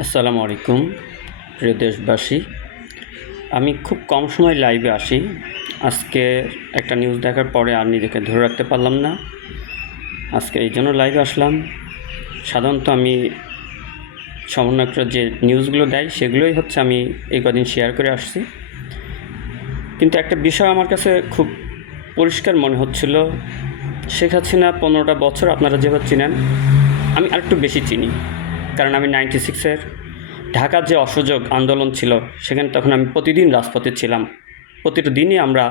আসসালামু আলাইকুম প্রিয় দেশবাসী। আমি খুব কম সময় লাইভে আসি। আজকে একটা নিউজ দেখার পরে আর নিজেকে ধরে রাখতে পারলাম না। আজকে এই জন্য লাইভে আসলাম। সাধারণত আমি সমন্বয়করা যে নিউজগুলো দেয় সেগুলোই হচ্ছে আমি এই কদিন শেয়ার করে আসছি। কিন্তু একটা বিষয় আমার কাছে খুব পরিষ্কার মনে হচ্ছিল, শেখ হাসিনা 15টা বছর আপনারা যেভাবে চিনেন, আমি আরেকটু বেশি চিনি। কারণ আমি 96-এর ঢাকার যে অসহযোগ আন্দোলন ছিল, সেখানে তখন আমি প্রতিদিন রাজপথে ছিলাম। প্রতিটা দিনই আমরা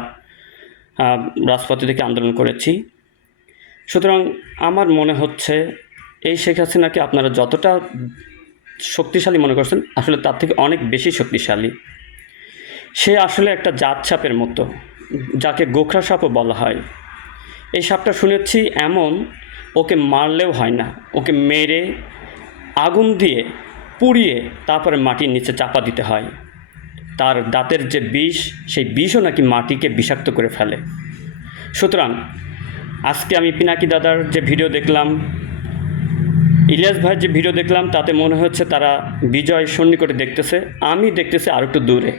রাজপথে থেকে আন্দোলন করেছি। সুতরাং আমার মনে হচ্ছে এই শেখ হাসিনাকে আপনারা যতটা শক্তিশালী মনে করছেন, আসলে তার থেকে অনেক বেশি শক্তিশালী। সে আসলে একটা জাত সাপের মতো, যাকে গোখরা সাপও বলা হয়। এই সাপটা শুনেছি এমন, ওকে মারলেও হয় না, ওকে মেরে আগুন দিয়ে পুড়িয়ে তারপরে মাটির নিচে চাপা দিতে হয়। তার দাঁতের যে বিষ, সেই বিষও নাকি মাটিকে বিষাক্ত করে ফেলে। সুতরাং আজকে আমি পিনাকি দাদার যে ভিডিও দেখলাম, ইলিয়াস ভাইয়ের যে ভিডিও দেখলাম, তাতে মনে হচ্ছে তারা বিজয় সন্নিকটে দেখতেছে। আমি দেখতেছি আরও একটু দূরে।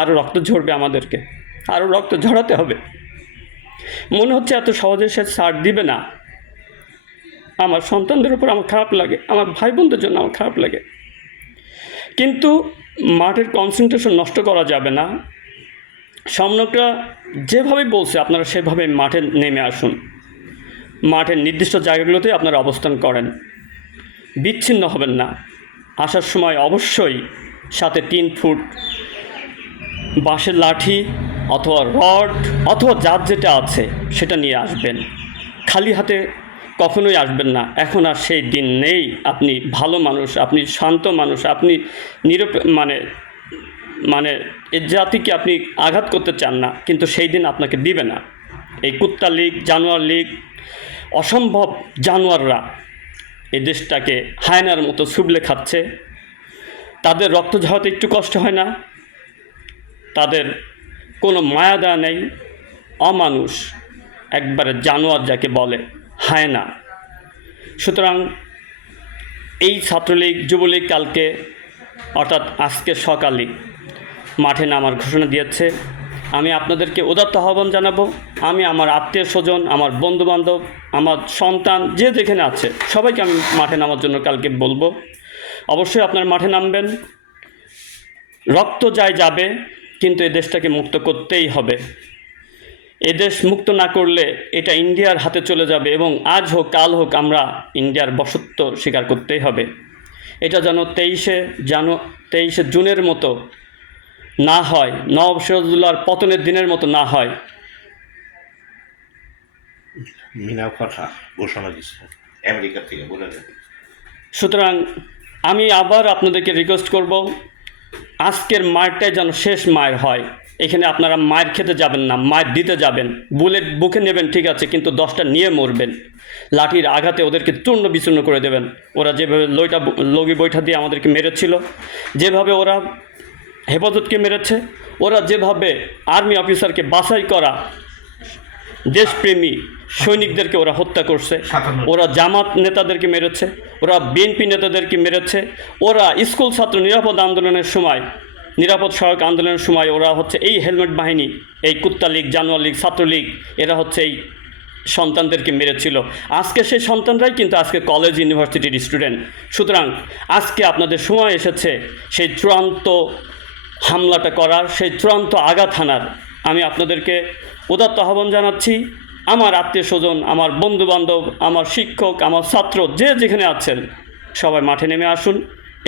আরও রক্ত ঝরবে, আমাদেরকে আরও রক্ত ঝরাতে হবে। মনে হচ্ছে এত সহজে সে ছাড় দিবে না। আমার সন্তানদের উপর আমার খারাপ লাগে, আমার ভাই বোনদের জন্য আমার খারাপ লাগে। কিন্তু মাঠের কনসেন্ট্রেশন নষ্ট করা যাবে না। সমন্বয়করা যেভাবে বলছে আপনারা সেভাবে মাঠে নেমে আসুন। মাঠের নির্দিষ্ট জায়গাগুলোতে আপনারা অবস্থান করেন, বিচ্ছিন্ন হবেন না। আসার সময় অবশ্যই সাথে 3 ফুট বাঁশের লাঠি অথবা রড অথবা যার যেটা আছে সেটা নিয়ে আসবেন। খালি হাতে কখনোই আসবেন না। এখন আর সেই দিন নেই। আপনি ভালো মানুষ, আপনি শান্ত মানুষ, আপনি মানে এ জাতিকে আপনি আঘাত করতে চান না, কিন্তু সেই দিন আপনাকে দিবে না। এই কুত্তা লীগ, জানোয়ার লীগ, অসম্ভব জানোয়াররা এই দেশটাকে হায়নার মতো ছুবলে খাচ্ছে। তাদের রক্ত ঝরাতে একটু কষ্ট হয় না, তাদের কোনো মায়া দয়া নেই। অমানুষ, একবারে জানোয়ার যাকে বলে, হায়না। সুতরাং এই ছাত্রলীগ, যুবলীগ কালকে অর্থাৎ আজকে সকালে মাঠে নামার ঘোষণা দিয়েছে। আমি আপনাদেরকে উদাত্ত আহ্বান জানাবো। আমি আমার আত্মীয় স্বজন, আমার বন্ধুবান্ধব, আমার সন্তান যে যেখানে আছে সবাইকে আমি মাঠে নামার জন্য কালকে বলবো। অবশ্যই আপনারা মাঠে নামবেন। রক্ত যায় যাবে, কিন্তু এই দেশটাকে মুক্ত করতেই হবে। এদেশ মুক্ত না করলে এটা ইন্ডিয়ার হাতে চলে যাবে, এবং আজ হোক কাল হোক আমরা ইন্ডিয়ার বশত্ব স্বীকার করতেই হবে। এটা যেন 23শে জুনের মতো না হয়, নওয়াব সিরাজউদ্দৌলার পতনের দিনের মতো না হয়। মিনাও কথা ঘোষণা দিচ্ছে আমেরিকা থেকে, বলে দেন। সুতরাং আমি আবার আপনাদেরকে রিকোয়েস্ট করব, আজকের মায়েরটাই যেন শেষ মায়ের হয়। এখানে আপনারা মায়ের খেতে যাবেন না, মায়ের দিতে যাবেন। বুলেট বুকে নেবেন ঠিক আছে, কিন্তু 10টা নিয়ে মরবেন। লাঠির আঘাতে ওদেরকে চূর্ণ বিচূর্ণ করে দেবেন। ওরা যেভাবে লগি বৈঠা দিয়ে আমাদেরকে মেরেছিল, যেভাবে ওরা হেফাজতকে মেরেছে, ওরা যেভাবে আর্মি অফিসারকে বাছাই করা দেশপ্রেমী সৈনিকদেরকে ওরা হত্যা করছে, ওরা জামাত নেতাদেরকে মেরেছে, ওরা বিএনপি নেতাদেরকে মেরেছে, ওরা স্কুল ছাত্র নিরাপদ আন্দোলনের সময়, নিরাপদ সড়ক আন্দোলনের সময় ওরা হচ্ছে এই হেলমেট বাহিনী, এই কুত্তা লীগ, জানোয়ার লীগ, ছাত্রলীগ, এরা হচ্ছে এই সন্তানদেরকে মেরেছিল। আজকে সেই সন্তানরাই কিন্তু আজকে কলেজ ইউনিভার্সিটির স্টুডেন্ট। সুতরাং আজকে আপনাদের সময় এসেছে সেই চূড়ান্ত হামলাটা করার, সেই চূড়ান্ত আঘাত হানার। আমি আপনাদেরকে উদাত্ত আহ্বান জানাচ্ছি। আমার আত্মীয় স্বজন, আমার বন্ধুবান্ধব, আমার শিক্ষক, আমার ছাত্র যে যেখানে আছেন সবাই মাঠে নেমে আসুন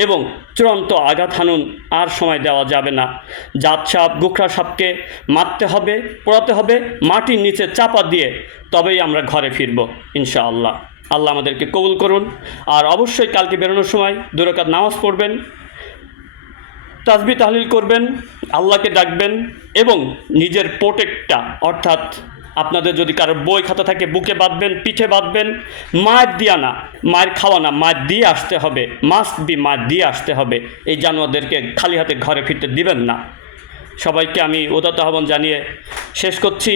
এবং চূড়ান্ত আঘাত হানুন। আর সময় দেওয়া যাবে না। জাত সাপ, গোখরা সাপকে মারতে হবে, পোড়াতে হবে, মাটির নিচে চাপা দিয়ে, তবেই আমরা ঘরে ফিরব ইনশাআল্লাহ। আল্লাহ আমাদেরকে কবুল করুন। আর অবশ্যই কালকে বেরোনোর সময় 2 রাকাত নামাজ পড়বেন, তাসবিহ তাহলিল করবেন, আল্লাহকে ডাকবেন, এবং নিজের প্রোটেক্টটা অর্থাৎ আপনাদের যদি কারোর বই খাতা থাকে বুকে বাঁধবেন, পিঠে বাঁধবেন। মায়ের দিয়া না, মায়ের খাওয়া না, মায়ের দিয়ে আসতে হবে। মাস্ট বি মায়ের দিয়ে আসতে হবে। এই জানোয়ারদেরকে খালি হাতে ঘরে ফিরতে দিবেন না। সবাইকে আমি উদাত্ত আহ্বান জানিয়ে শেষ করছি।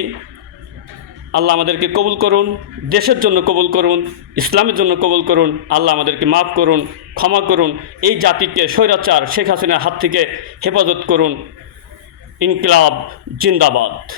আল্লাহ আমাদেরকে কবুল করুন, দেশের জন্য কবুল করুন, ইসলামের জন্য কবুল করুন। আল্লাহ আমাদেরকে মাফ করুন, ক্ষমা করুন। এই জাতিকে স্বৈরাচার শেখ হাসিনার হাত থেকে হেফাজত করুন। ইনকিলাব জিন্দাবাদ।